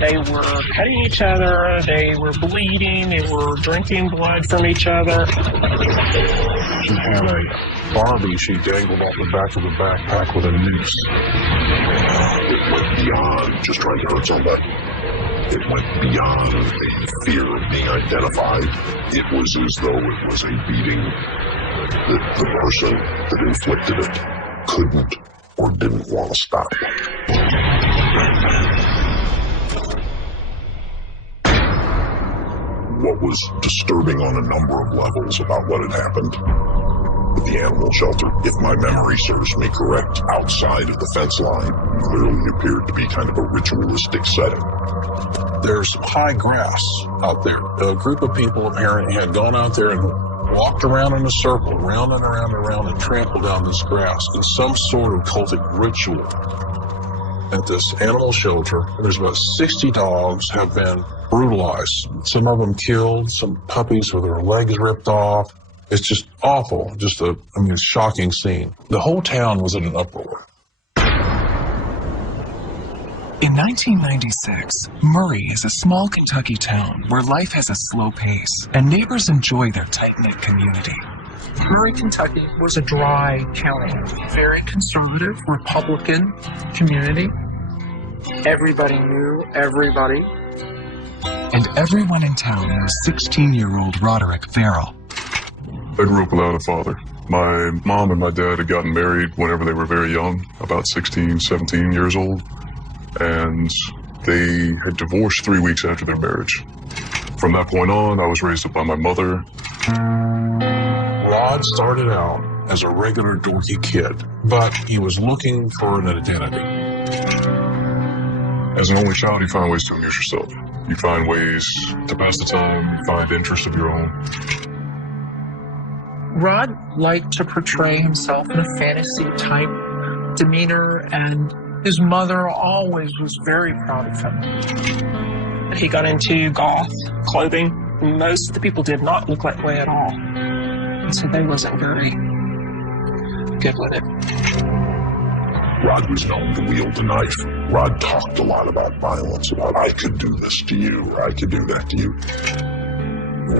They were cutting each other, they were bleeding, they were drinking blood from each other. She had a Barbie she dangled off the back of the backpack with a noose. It went beyond just trying to hurt somebody. It went beyond the fear of being identified. It was as though it was a beating that the person that inflicted it couldn't or didn't want to stop. What was disturbing on a number of levels about what had happened at the animal shelter, if my memory serves me correct, outside of the fence line, clearly appeared to be kind of a ritualistic setting. There's some high grass out there. A group of people apparently had gone out there and walked around in a circle, round and around and around, and trampled down this grass in some sort of cultic ritual. At this animal shelter, there's about 60 dogs have been brutalized. Some of them killed, some puppies with their legs ripped off. It's just awful, just a shocking scene. The whole town was in an uproar. In 1996, Murray is a small Kentucky town where life has a slow pace and neighbors enjoy their tight-knit community. Murray, Kentucky was a dry county, very conservative, Republican community. Everybody knew everybody. And everyone in town knows 16-year-old Roderick Ferrell. I grew up without a father. My mom and my dad had gotten married whenever they were very young, about 16, 17 years old. And they had divorced 3 weeks after their marriage. From that point on, I was raised up by my mother. Rod started out as a regular dorky kid, but he was looking for an identity. As an only child, you find ways to amuse yourself. You find ways to pass the time, you find interests of your own. Rod liked to portray himself in a fantasy-type demeanor, and his mother always was very proud of him. He got into goth clothing. Most of the people did not look that way at all. And so they wasn't very good with it. Rod was known to wield a knife. Rod talked a lot about violence, about I could do this to you, or I could do that to you.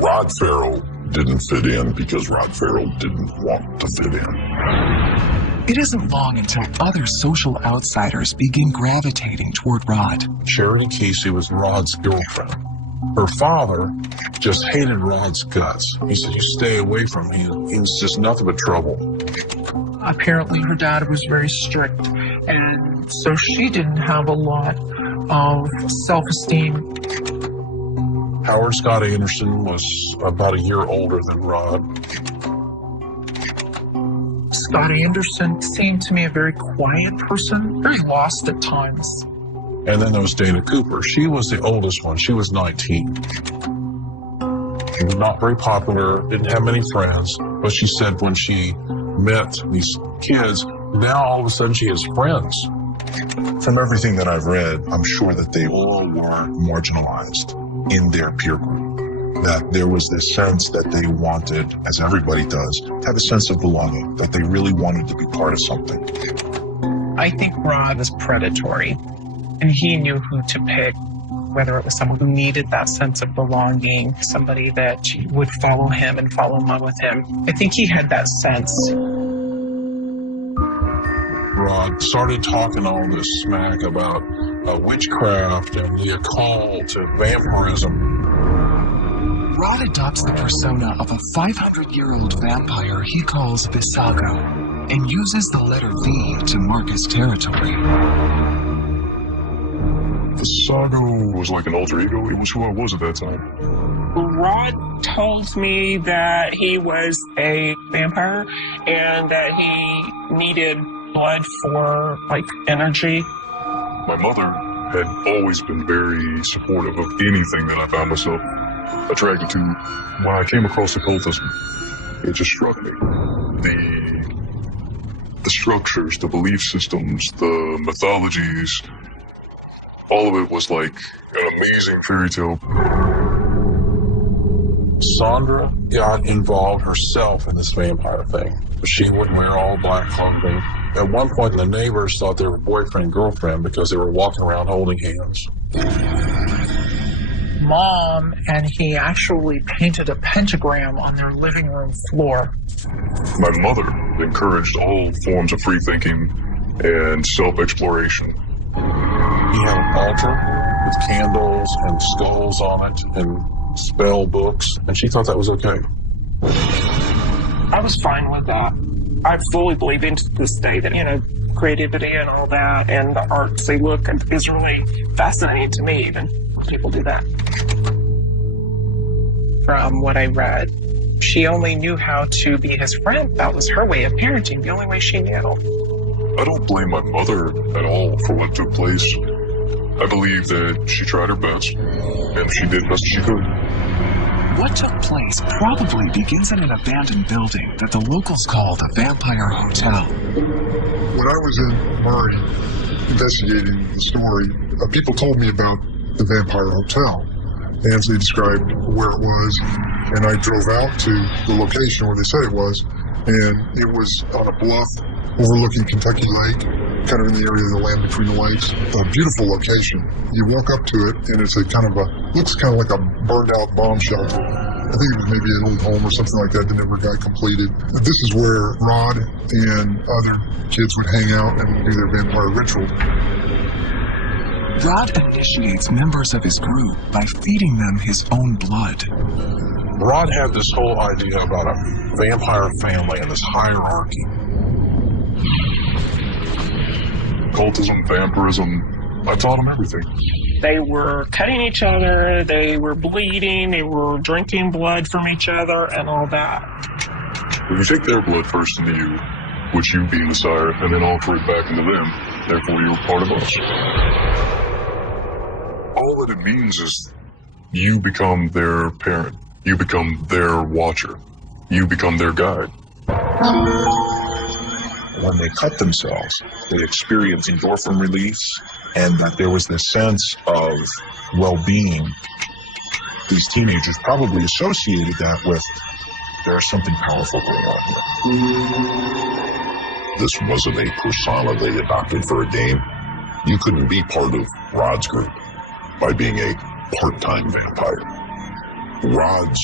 Rod Ferrell didn't fit in because Rod Ferrell didn't want to fit in. It isn't long until other social outsiders begin gravitating toward Rod. Charity Casey was Rod's girlfriend. Her father just hated Rod's guts. He said, you stay away from him. He was just nothing but trouble. Apparently her dad was very strict, and so she didn't have a lot of self-esteem. Howard Scott Anderson was about a year older than Rod. Scott Anderson seemed to me a very quiet person, very lost at times. And then there was Dana Cooper. She was the oldest one. She was 19. She was not very popular, didn't have many friends, but she said when she met these kids, now all of a sudden she has friends. From everything that I've read, I'm sure that they all were marginalized in their peer group. That there was this sense that they wanted, as everybody does, to have a sense of belonging, that they really wanted to be part of something. I think Rod was predatory, and he knew who to pick, whether it was someone who needed that sense of belonging, somebody that would follow him and fall in love with him. I think he had that sense. Rod started talking all this smack about witchcraft and the occult to vampirism. Rod adopts the persona of a 500-year-old vampire he calls Visago and uses the letter V to mark his territory. Visago was like an alter ego. It was who I was at that time. Rod told me that he was a vampire and that he needed blood for, energy. My mother had always been very supportive of anything that I found myself attracted to. When I came across occultism, it just struck me. The structures, the belief systems, the mythologies, all of it was like an amazing fairy tale. Sandra got involved herself in this vampire thing. She would wear all black clothing. At one point, the neighbors thought they were boyfriend and girlfriend because they were walking around holding hands. Mom and he actually painted a pentagram on their living room floor. My mother encouraged all forms of free thinking and self-exploration. He had an altar with candles and skulls on it and spell books, and she thought that was okay. I was fine with that. I fully believe into this day that, creativity and all that and the artsy look is really fascinating to me, even when people do that. From what I read, she only knew how to be his friend. That was her way of parenting, the only way she knew. I don't blame my mother at all for what took place. I believe that she tried her best, and she did best she could. What took place probably begins in an abandoned building that the locals call the Vampire Hotel. When I was in Murray investigating the story, people told me about the Vampire Hotel, and they described where it was, and I drove out to the location where they said it was, and it was on a bluff overlooking Kentucky Lake, kind of in the area of the land between the lakes. A beautiful location. You walk up to it, and it's looks kind of like a burned out bomb shelter. I think it was maybe an old home or something like that never got completed. This is where Rod and other kids would hang out and do their vampire ritual. Rod initiates members of his group by feeding them his own blood. Rod had this whole idea about a vampire family and this hierarchy. Occultism, vampirism, I taught them everything. They were cutting each other, they were bleeding, they were drinking blood from each other, and all that. When you take their blood first into you, which you being the sire, and then offer it back into them, therefore you're part of us. All that it means is you become their parent, you become their watcher, you become their guide. When they cut themselves, they experienced endorphin release, and that there was this sense of well-being. These teenagers probably associated that with there's something powerful going on here. This wasn't a persona they adopted for a game. You couldn't be part of Rod's group by being a part-time vampire. Rod's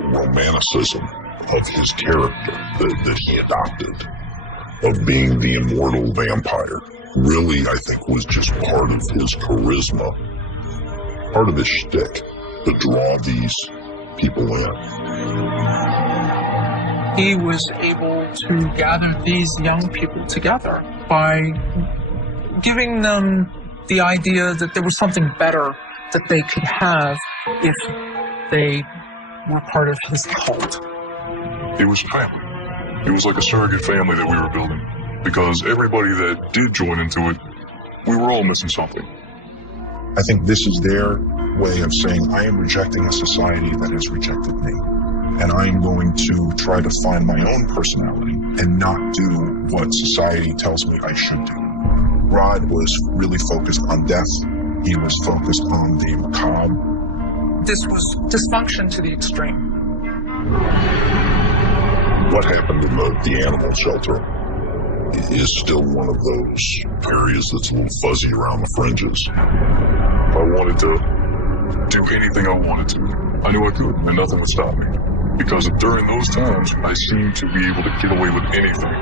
romanticism of his character that he adopted, of being the immortal vampire, really, I think, was just part of his charisma, part of his shtick to draw these people in. He was able to gather these young people together by giving them the idea that there was something better that they could have if they were part of his cult. It was family. It was like a surrogate family that we were building. Because everybody that did join into it, we were all missing something. I think this is their way of saying, I am rejecting a society that has rejected me. And I am going to try to find my own personality and not do what society tells me I should do. Rod was really focused on death. He was focused on the macabre. This was dysfunction to the extreme. What happened in the animal shelter is still one of those areas that's a little fuzzy around the fringes. If I wanted to do anything I wanted to, I knew I could, and nothing would stop me. Because during those times, I seemed to be able to get away with anything.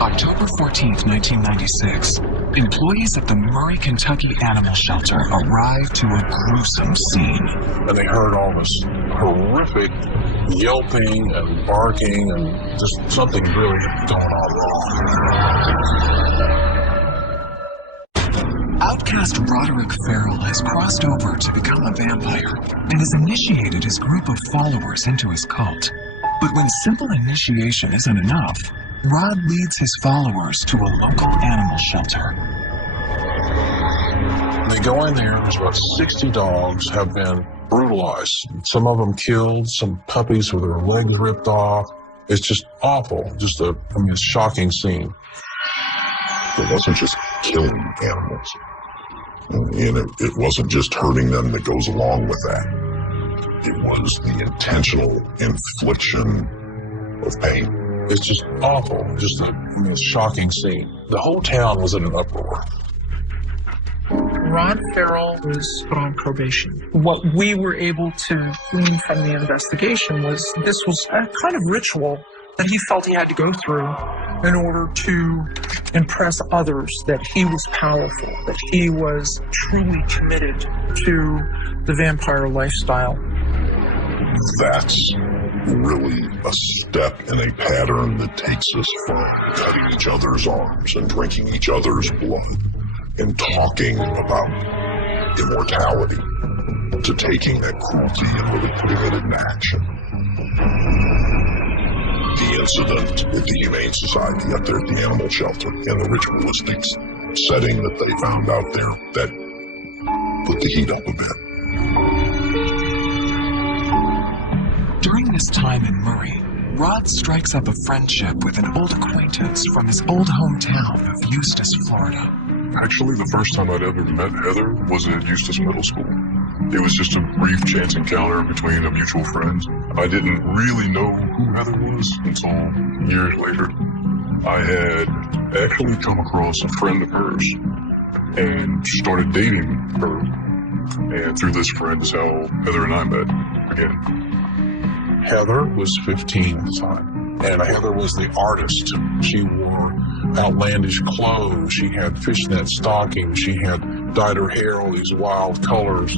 October 14th, 1996. Employees at the Murray, Kentucky Animal Shelter arrive to a gruesome scene. And they heard all this horrific yelping and barking and just something really going on wrong. Outcast Roderick Ferrell has crossed over to become a vampire and has initiated his group of followers into his cult. But when simple initiation isn't enough, Rod leads his followers to a local animal shelter. They go in there, there's about 60 dogs have been brutalized. Some of them killed, some puppies with their legs ripped off. It's just awful. Just a shocking scene. It wasn't just killing animals. And it wasn't just hurting them that goes along with that. It was the intentional infliction of pain. It's just awful. Just a shocking scene. The whole town was in an uproar. Rod Ferrell was put on probation. What we were able to glean from the investigation was this was a kind of ritual that he felt he had to go through in order to impress others that he was powerful, that he was truly committed to the vampire lifestyle. That's really a step in a pattern that takes us from cutting each other's arms and drinking each other's blood and talking about immortality to taking that cruelty and really putting it into action. The incident with the Humane Society up there at the animal shelter and the ritualistic setting that they found out there, that put the heat up a bit. During this time in Murray, Rod strikes up a friendship with an old acquaintance from his old hometown of Eustis, Florida. Actually, the first time I'd ever met Heather was at Eustis Middle School. It was just a brief chance encounter between a mutual friend. I didn't really know who Heather was until years later. I had actually come across a friend of hers and started dating her. And through this friend is how Heather and I met again. Heather was 15 at the time, and Heather was the artist. She wore outlandish clothes. She had fishnet stockings. She had dyed her hair all these wild colors.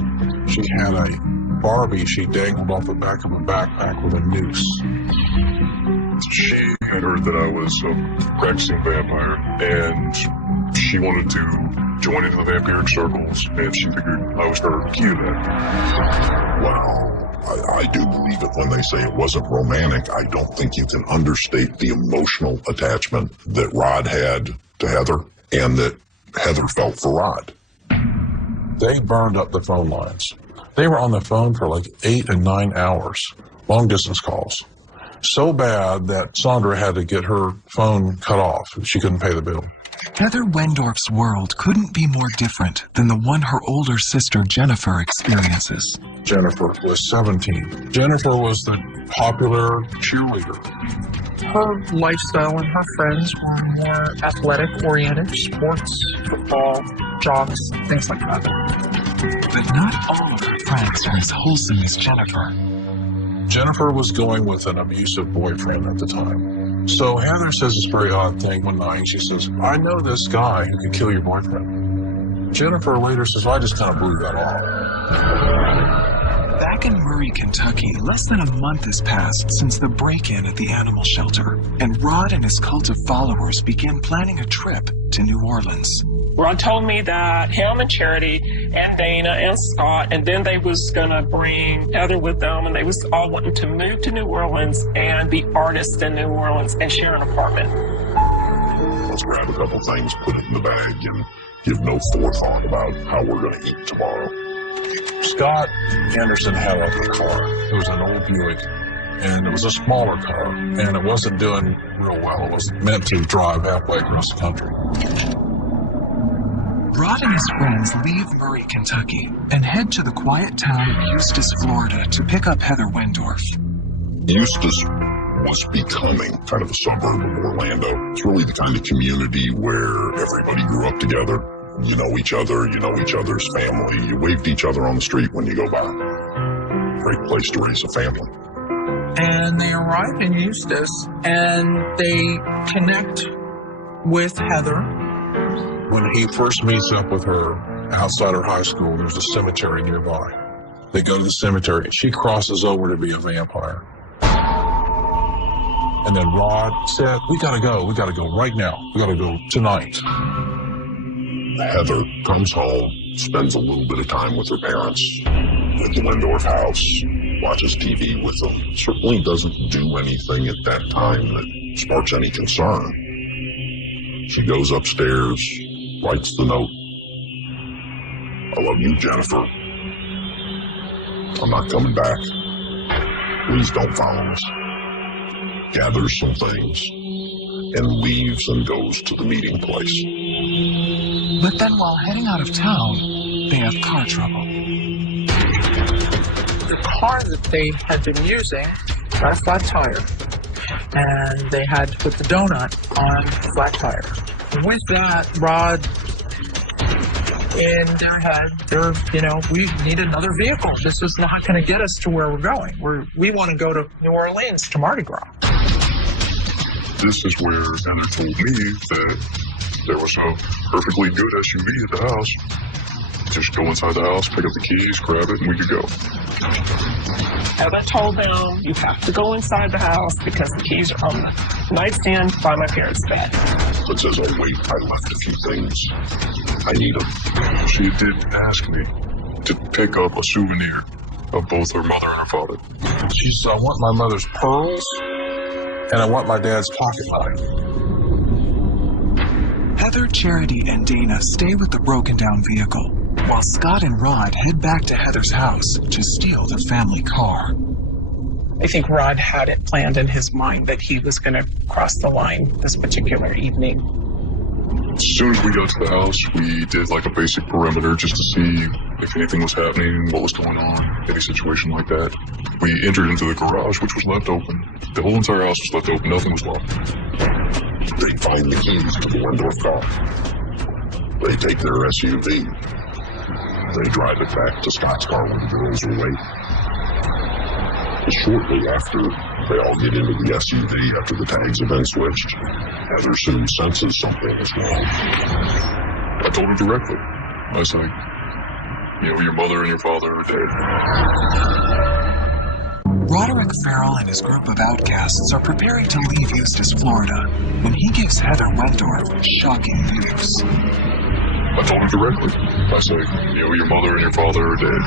She had a Barbie she dangled off the back of a backpack with a noose. She had heard that I was a practicing vampire, and she wanted to join into the vampiric circles, and she figured I was her key to that. Wow. I do believe it when they say it wasn't romantic. I don't think you can understate the emotional attachment that Rod had to Heather and that Heather felt for Rod. They burned up the phone lines. They were on the phone for like 8 and 9 hours, long distance calls. So bad that Sandra had to get her phone cut off. She couldn't pay the bill. Heather Wendorf's world couldn't be more different than the one her older sister Jennifer experiences. Jennifer was 17. Jennifer was the popular cheerleader. Her lifestyle and her friends were more athletic-oriented, sports, football, jogs, things like that. But not all of her friends were as wholesome as Jennifer. Jennifer was going with an abusive boyfriend at the time. So Heather says this very odd thing one night. She says, I know this guy who could kill your boyfriend. Jennifer later says, I just kind of blew that off. Back in Murray, Kentucky, less than a month has passed since the break-in at the animal shelter, and Rod and his cult of followers begin planning a trip to New Orleans. Rod told me that him and Charity and Dana and Scott, and then they was gonna bring Heather with them, and they was all wanting to move to New Orleans and be artists in New Orleans and share an apartment. Let's grab a couple things, put it in the bag, and give no forethought about how we're going to eat tomorrow. Scott Anderson had a car. It was an old Buick, and it was a smaller car, and it wasn't doing real well. It was meant to drive halfway across the country. Rod and his friends leave Murray, Kentucky, and head to the quiet town of Eustis, Florida, to pick up Heather Wendorf. Eustis was becoming kind of a suburb of Orlando. It's really the kind of community where everybody grew up together. You know each other, you know each other's family. You wave to each other on the street when you go by. Great place to raise a family. And they arrive in Eustis, and they connect with Heather. When he first meets up with her outside her high school, there's a cemetery nearby. They go to the cemetery, and she crosses over to be a vampire. And then Rod said, we gotta go right now. We gotta go tonight. Heather comes home, spends a little bit of time with her parents at the Wendorf house, watches TV with them. Certainly doesn't do anything at that time that sparks any concern. She goes upstairs, writes the note. I love you, Jennifer. I'm not coming back. Please don't follow us. Gathers some things and leaves and goes to the meeting place. But then while heading out of town, they have car trouble. The car that they had been using got a flat tire, and they had to put the donut on the flat tire. With that, Rod, in their head, we need another vehicle. This is not going to get us to where we're going. We want to go to New Orleans to Mardi Gras. This is where Heather told me that there was a perfectly good SUV at the house. Just go inside the house, pick up the keys, grab it, and we could go. Heather told them, you have to go inside the house because the keys are on the nightstand by my parents' bed. But says, oh wait, I left a few things. I need them. She did ask me to pick up a souvenir of both her mother and her father. She said, I want my mother's pearls, and I want my dad's pocket knife. Heather, Charity, and Dana stay with the broken down vehicle, while Scott and Rod head back to Heather's house to steal the family car. I think Rod had it planned in his mind that he was going to cross the line this particular evening. As soon as we got to the house, we did like a basic perimeter just to see if anything was happening, what was going on, any situation like that. We entered into the garage, which was left open. The whole entire house was left open. Nothing was locked. They find the keys to the Wendorf car. They take their SUV. They drive it back to Scott's car when the girls are late. Shortly after they all get into the SUV after the tags have been switched, Heather soon senses something is wrong. I told her directly. I was like, your mother and your father are dead. Roderick Ferrell and his group of outcasts are preparing to leave Eustis, Florida, when he gives Heather Wendorf shocking news. I told her directly. I said, your mother and your father are dead.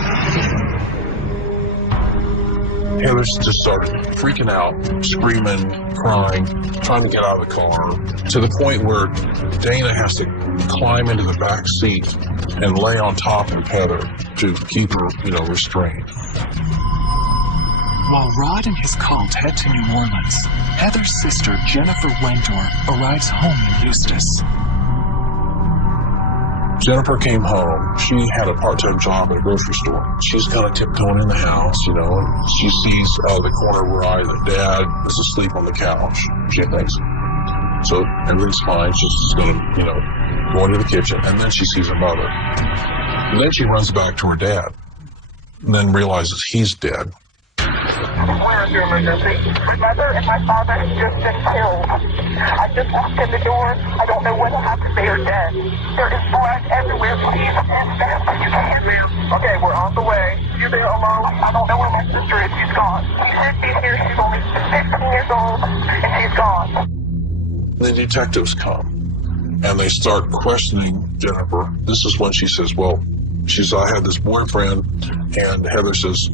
Heather just started freaking out, screaming, crying, trying to get out of the car, to the point where Dana has to climb into the back seat and lay on top of Heather to keep her, restrained. While Rod and his cult head to New Orleans, Heather's sister Jennifer Wendorf arrives home in Eustis. Jennifer came home. She had a part-time job at a grocery store. She's kind of tiptoeing in the house, and she sees out of the corner of her eye that Dad is asleep on the couch, she thinks. So everything's fine. She's just going to, go into the kitchen, and then she sees her mother. And then she runs back to her dad, and then realizes he's dead. We're under emergency. My mother and my father have just been killed. I just walked in the door. I don't know what happened. They are dead. There is blood everywhere. Please, stand so you can hear me. Okay, we're on the way. You there alone? I don't know where my sister is. She's gone. She should be here. She's only 16 years old, and she's gone. The detectives come, and they start questioning Jennifer. This is when she says, I had this boyfriend, and Heather says,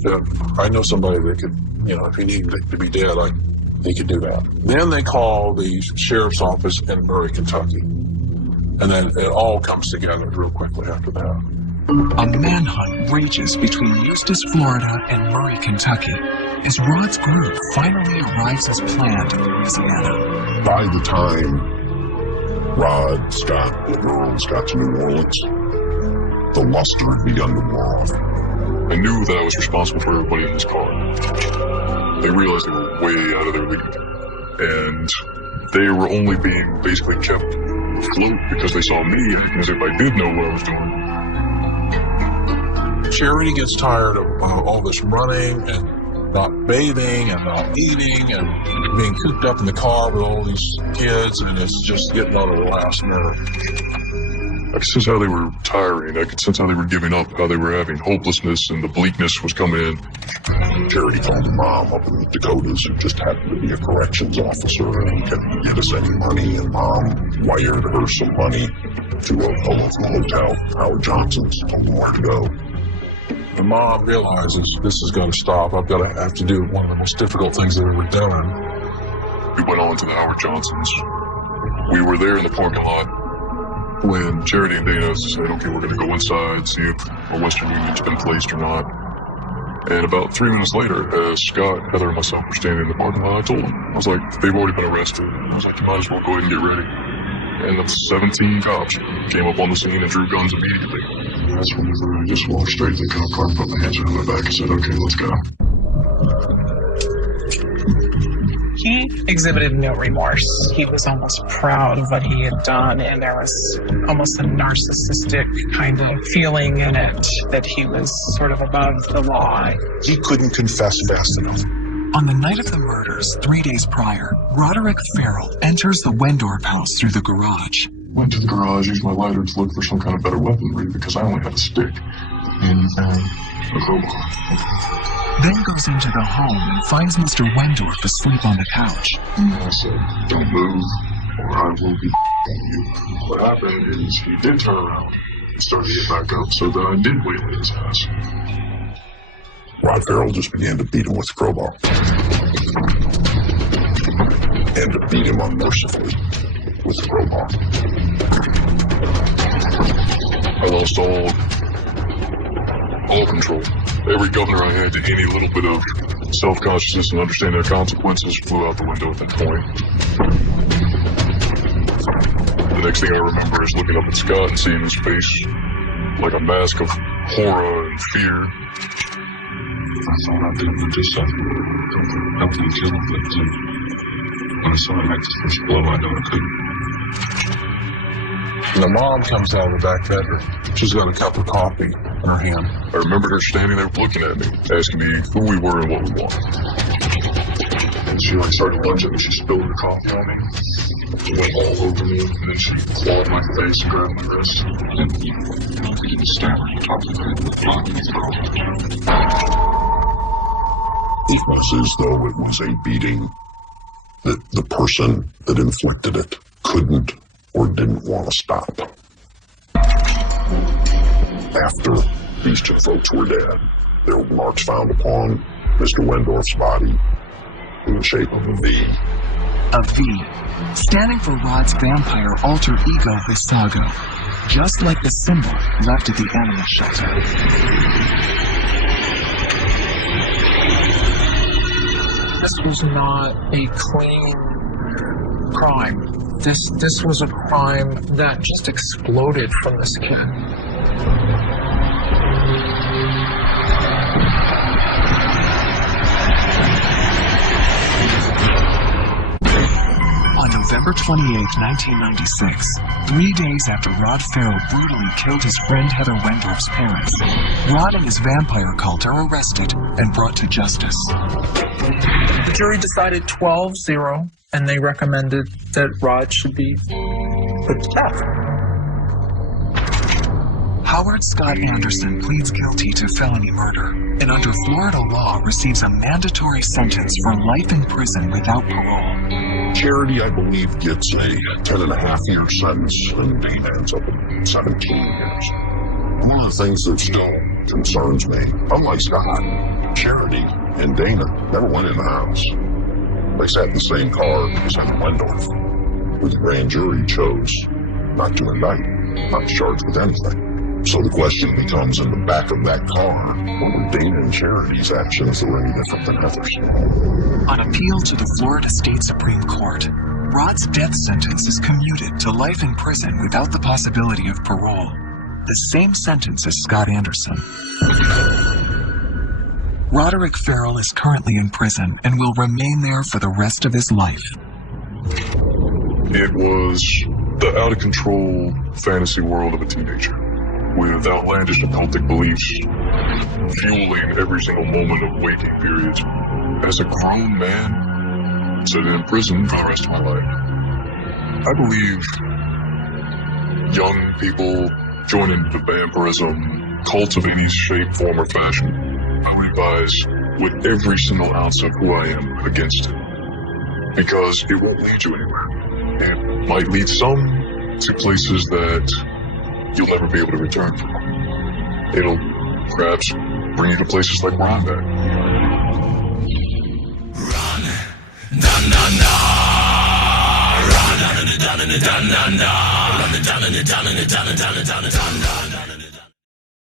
I know somebody that could, if he needed to be dead, he could do that. Then they call the sheriff's office in Murray, Kentucky. And then it all comes together real quickly after that. A manhunt rages between Eustis, Florida, and Murray, Kentucky, as Rod's group finally arrives as planned in Louisiana. By the time Rod, Scott, the girls got to New Orleans, the luster had begun to wear off. I knew that I was responsible for everybody in this car. They realized they were way out of their league. And they were only being basically kept afloat because they saw me acting as if I did know what I was doing. Charity gets tired of all this running and not bathing and not eating and being cooped up in the car with all these kids, and it's just getting on her last nerve. I could sense how they were tiring. I could sense how they were giving up, how they were having hopelessness, and the bleakness was coming in. Charity called Mom up in the Dakotas, who just happened to be a corrections officer and couldn't get us any money, and Mom wired her some money to a local hotel, Howard Johnson's, told them where to go. The mom realizes this is going to stop. I've got to have to do one of the most difficult things I've ever done. We went on to the Howard Johnsons. We were there in the parking lot when Charity and Dana said, okay, we're going to go inside, see if a Western Union's been placed or not. And about 3 minutes later, as Scott, Heather, and myself were standing in the parking lot, I told them, I was like, they've already been arrested. I was like, you might as well go ahead and get ready. And the 17 cops came up on the scene and drew guns immediately. And that's when I just walked straight to the cop car, put my hands on my back and said, okay, let's go. He exhibited no remorse. He was almost proud of what he had done, and there was almost a narcissistic kind of feeling in it that he was sort of above the law. He couldn't confess fast enough. On the night of the murders, 3 days prior, Roderick Ferrell enters the Wendorf house through the garage. Went to the garage, used my lighter to look for some kind of better weaponry because I only had a stick. And a crowbar. Then goes into the home and finds Mr. Wendorf asleep on the couch. And I said, don't move or I will be on you. What happened is he did turn around and started to get back up, so that I did waylay his ass. Rod Ferrell just began to beat him with a crowbar. And to beat him unmercifully with a crowbar. I lost all control. Every governor I had to any little bit of self-consciousness and understanding the consequences flew out the window at that point. The next thing I remember is looking up at Scott and seeing his face like a mask of horror and fear. I thought I didn't just help him kill him, but when I saw him make his first blow, I know I couldn't. And the mom comes out of the back bedroom. She's got a cup of coffee in her hand. I remember her standing there looking at me, asking me who we were and what we wanted. And she started lunging and she spilled the coffee on me. She went all over me, and then she clawed my face and grabbed my wrist. And we did the stab her on top of the head with a block in his throat. It was as though it was a beating that the person that inflicted it couldn't or didn't want to stop. After these two folks were dead, there were marks found upon Mr. Wendorf's body in the shape of a V. A V, standing for Rod's vampire alter ego Visago, just like the symbol left at the animal shelter. This was not a clean crime. This was a crime that just exploded from this kid. On November 28, 1996, 3 days after Rod Ferrell brutally killed his friend Heather Wendorf's parents, Rod and his vampire cult are arrested and brought to justice. The jury decided 12-0, and they recommended that Rod should be put to death. Howard Scott Anderson pleads guilty to felony murder, and under Florida law receives a mandatory sentence for life in prison without parole. Charity, I believe, gets a 10.5-year sentence, and Dana ends up in 17 years. One of the things that still concerns me, unlike Scott, Charity and Dana never went in the house. They sat in the same car as Heather Wendorf, where the grand jury chose not to indict, not to charge with anything. So the question becomes, in the back of that car, what were Dana and Charity's actions that were any different than Heather's? On appeal to the Florida State Supreme Court, Rod's death sentence is commuted to life in prison without the possibility of parole. The same sentence as Scott Anderson. Roderick Ferrell is currently in prison and will remain there for the rest of his life. It was the out-of-control fantasy world of a teenager, with outlandish occultic beliefs fueling every single moment of waking periods. As a grown man, sitting in prison for the rest of my life, I believe young people joining the vampirism, cults of any shape, form, or fashion, I would advise with every single ounce of who I am against it. Because it won't lead you anywhere. It might lead some to places that you'll never be able to return from. It'll perhaps bring you to places like where I'm at. Run, dun dun dun. Run, dun dun dun dun dun dun. Run, dun dun dun dun dun dun dun dun dun dun.